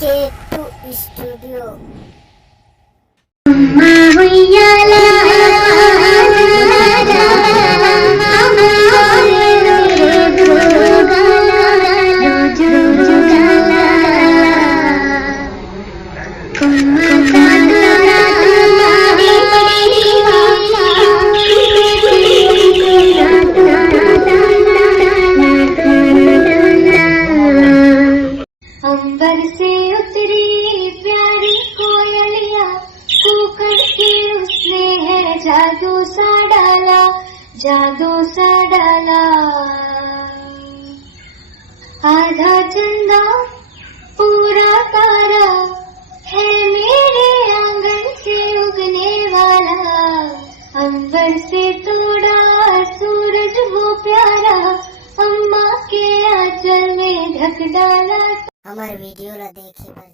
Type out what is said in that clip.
K2 Studio। अंबर से उतरी प्यारी कोयलिया, कूकर के उसने है जादू सा डाला, जादू सा डाला। आधा चंदा पूरा तारा है मेरे आंगन से उगने वाला। अंबर से तोड़ा सूरज वो प्यारा, अम्मा के आंचल में ढक डाला। हमारे वीडियो ला देखे पर